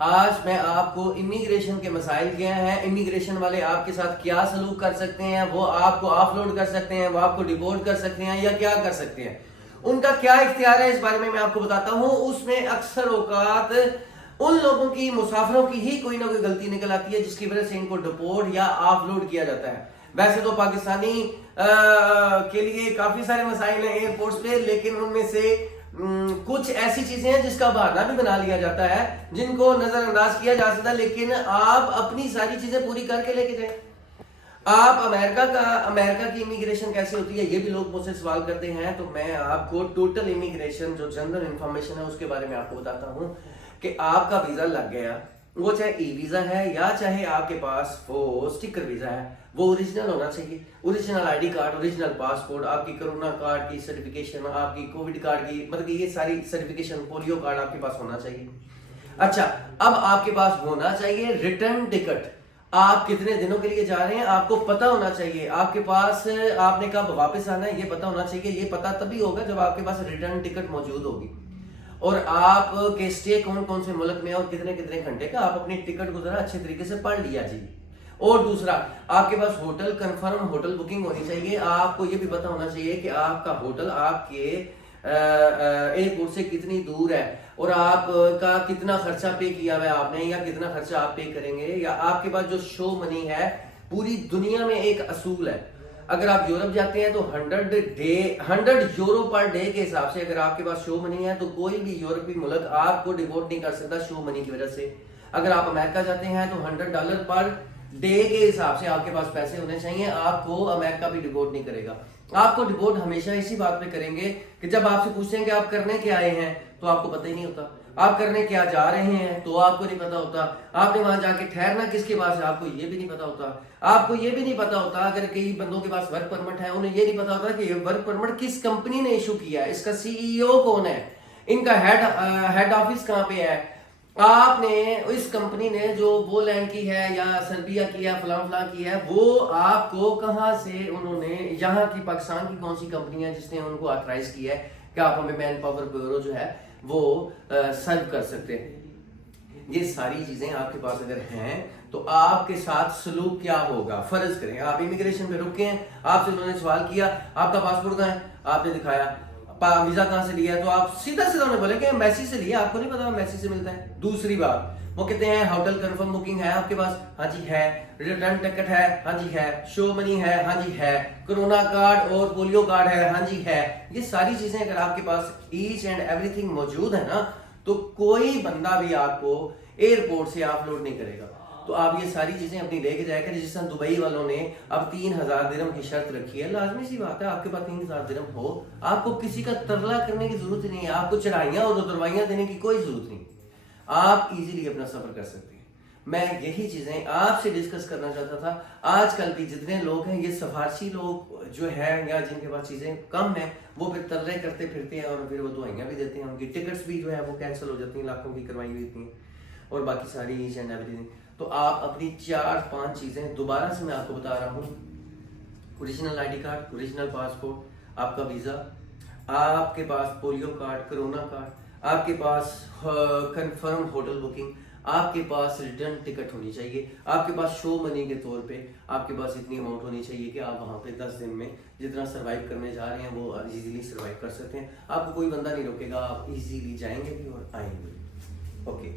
آج میں آپ کو امیگریشن کے مسائل کیا ہیں، امیگریشن والے آپ کے ساتھ کیا سلوک کر سکتے ہیں، وہ آپ کو آف لوڈ کر سکتے ہیں، وہ آپ کو ڈیپورٹ کر سکتے ہیں یا کیا کر سکتے ہیں، ان کا کیا اختیار ہے، اس بارے میں آپ کو بتاتا ہوں۔ اس میں اکثر اوقات ان لوگوں کی، مسافروں کی ہی کوئی نہ کوئی غلطی نکل آتی ہے جس کی وجہ سے ان کو ڈیپورٹ یا آف لوڈ کیا جاتا ہے۔ ویسے تو پاکستانی کے لیے کافی سارے مسائل ہیں ایئرپورٹس پہ، لیکن ان میں سے کچھ ایسی چیزیں ہیں جس کا بہانہ بھی بنا لیا جاتا ہے، جن کو نظر انداز کیا جا سکتا ہے، لیکن آپ اپنی ساری چیزیں پوری کر کے لے کے جائیں۔ آپ امریکہ کی امیگریشن کیسی ہوتی ہے، یہ بھی لوگ مجھ سے سوال کرتے ہیں، تو میں آپ کو ٹوٹل امیگریشن جو جنرل انفارمیشن ہے اس کے بارے میں آپ کو بتاتا ہوں کہ آپ کا ویزا لگ گیا، وہ چاہے ای ویزا ہے یا چاہے آپ کے پاس وہ سٹیکر ویزا ہے، وہ اوریجنل ہونا چاہیے، original I D card, original passport, آپ کی کرونا کارڈ کی سرٹیفکیشن، آپ کی کووڈ کارڈ کی، مطلب کہ یہ ساری سرٹیفکیشن، پولیو کارڈ آپ کے پاس ہونا چاہیے۔ اچھا، اب آپ کے پاس ہونا چاہیے ریٹرن ٹکٹ، آپ کتنے دنوں کے لیے جا رہے ہیں آپ کو پتا ہونا چاہیے، آپ کے پاس آپ نے کب واپس آنا ہے یہ پتا ہونا چاہیے۔ یہ پتا تبھی ہوگا جب آپ کے پاس ریٹرن ٹکٹ موجود ہوگی، اور آپ کے اسٹے کون کون سے ملک میں اور کتنے کتنے گھنٹے کا، آپ اپنی ٹکٹ کو ذرا اچھے طریقے سے پڑھ لیا جی۔ اور دوسرا، آپ کے پاس ہوٹل کنفرم ہوٹل بکنگ ہونی چاہیے، آپ کو یہ بھی پتا ہونا چاہیے کہ آپ کا ہوٹل آپ کے ایئرپورٹ سے کتنی دور ہے، اور آپ کا کتنا خرچہ پے کیا ہوا ہے آپ نے، یا کتنا خرچہ آپ پے کریں گے، یا آپ کے پاس جو شو منی ہے۔ پوری دنیا میں ایک اصول ہے، اگر آپ یورپ جاتے ہیں تو 100 یورو پر ڈے کے حساب سے اگر آپ کے پاس شو منی ہے تو کوئی بھی یورپی ملک آپ کو ڈیپورٹ نہیں کر سکتا شو منی کی وجہ سے۔ اگر آپ امریکہ جاتے ہیں تو $100 پر ڈے کے حساب سے آپ کے پاس پیسے ہونے چاہیے، آپ کو امریکہ بھی ڈیپورٹ نہیں کرے گا۔ آپ کو ڈیپورٹ ہمیشہ اسی بات پہ کریں گے کہ جب آپ سے پوچھیں گے کہ آپ کرنے کیا آئے ہیں تو آپ کو پتہ ہی نہیں ہوتا، آپ کرنے کیا جا رہے ہیں تو آپ کو نہیں پتا ہوتا، آپ نے وہاں جا کے ٹھہرنا کس کے پاس ہے آپ کو یہ بھی نہیں پتا ہوتا، آپ کو یہ بھی نہیں پتا ہوتا، اگر کئی بندوں کے پاس ورک پرمٹ ہے انہیں یہ نہیں پتا ہوتا کہ یہ ورک پرمٹ کس کمپنی نے ایشو کیا ہے، اس کا سی ای او کون ہے، ان کا ہیڈ آفس کہاں پہ ہے، آپ نے اس کمپنی نے جو وہ لینڈ کی ہے یا سربیا کی ہے فلاں فلاں کی ہے، وہ آپ کو کہاں سے انہوں نے، یہاں کی پاکستان کی کون سی کمپنی ہے جس نے ان کو آتھرائز کیا ہے کہ آپ ہمیں مین پاور بیورو جو ہے وہ سرو کر سکتے ہیں۔ یہ ساری چیزیں آپ کے پاس اگر ہیں تو آپ کے ساتھ سلوک کیا ہوگا، فرض کریں آپ امیگریشن پہ رکے ہیں، آپ سے انہوں نے سوال کیا آپ کا پاسپورٹ کہاں ہے، آپ نے دکھایا، ویزا کہاں سے لیا ہے تو آپ سیدھا سیدھا انہیں بولے کہ میسی سے لیا، آپ کو نہیں پتا میسی سے ملتا ہے۔ دوسری بات، وہ کہتے ہیں ہوٹل کنفرم بکنگ ہے آپ کے پاس، ہاں جی ہے، ریٹرن ٹکٹ ہے، ہاں جی ہے، شو منی ہے، ہاں جی ہے، کرونا کارڈ اور پولیو کارڈ ہے، ہاں جی ہے۔ یہ ساری چیزیں اگر آپ کے پاس ایچ اینڈ ایوری تھنگ موجود ہے نا تو کوئی بندہ بھی آپ کو ایئرپورٹ سے آف لوڈ نہیں کرے گا۔ تو آپ یہ ساری چیزیں اپنی لے کے جائے گا، جس طرح دبئی والوں نے اب 3000 درہم کی شرط رکھی ہے، لازمی سی بات ہے آپ کے پاس 3000 درہم ہو، آپ کو کسی کا ترلا کرنے کی ضرورت نہیں ہے، آپ کو چڑھائیاں اور دروائیاں دینے کی کوئی ضرورت نہیں، آپ ایزیلی اپنا سفر کر سکتے ہیں۔ میں یہی چیزیں آپ سے ڈسکس کرنا چاہتا تھا۔ آج کل بھی جتنے لوگ ہیں یہ سفارشی لوگ جو ہیں یا جن کے پاس چیزیں کم ہیں وہ پھر ترلے کرتے پھرتے ہیں اور پھر وہ دعائیاں بھی دیتے ہیں، ان کی ٹکٹس بھی جو ہے وہ کینسل ہو جاتی ہیں، لاکھوں کی کروائی ہوئی ہوتی ہیں اور باقی ساری ایچ اینڈ ایوری تھنگ۔ تو آپ اپنی 4-5 چیزیں دوبارہ سے میں آپ کو بتا رہا ہوں، original I D card, original passport, آپ کا ویزا، آپ کے پاس پولیو کارڈ، کرونا کارڈ، آپ کے پاس کنفرم ہوٹل بکنگ، آپ کے پاس ریٹرن ٹکٹ ہونی چاہیے، آپ کے پاس شو منی کے طور پہ آپ کے پاس اتنی اماؤنٹ ہونی چاہیے کہ آپ وہاں پہ 10 دن میں جتنا سروائیو کرنے جا رہے ہیں وہ ایزیلی سروائیو کر سکتے ہیں، آپ کو کوئی بندہ نہیں روکے گا، آپ ایزیلی جائیں گے بھی اور آئیں گے۔ اوکے۔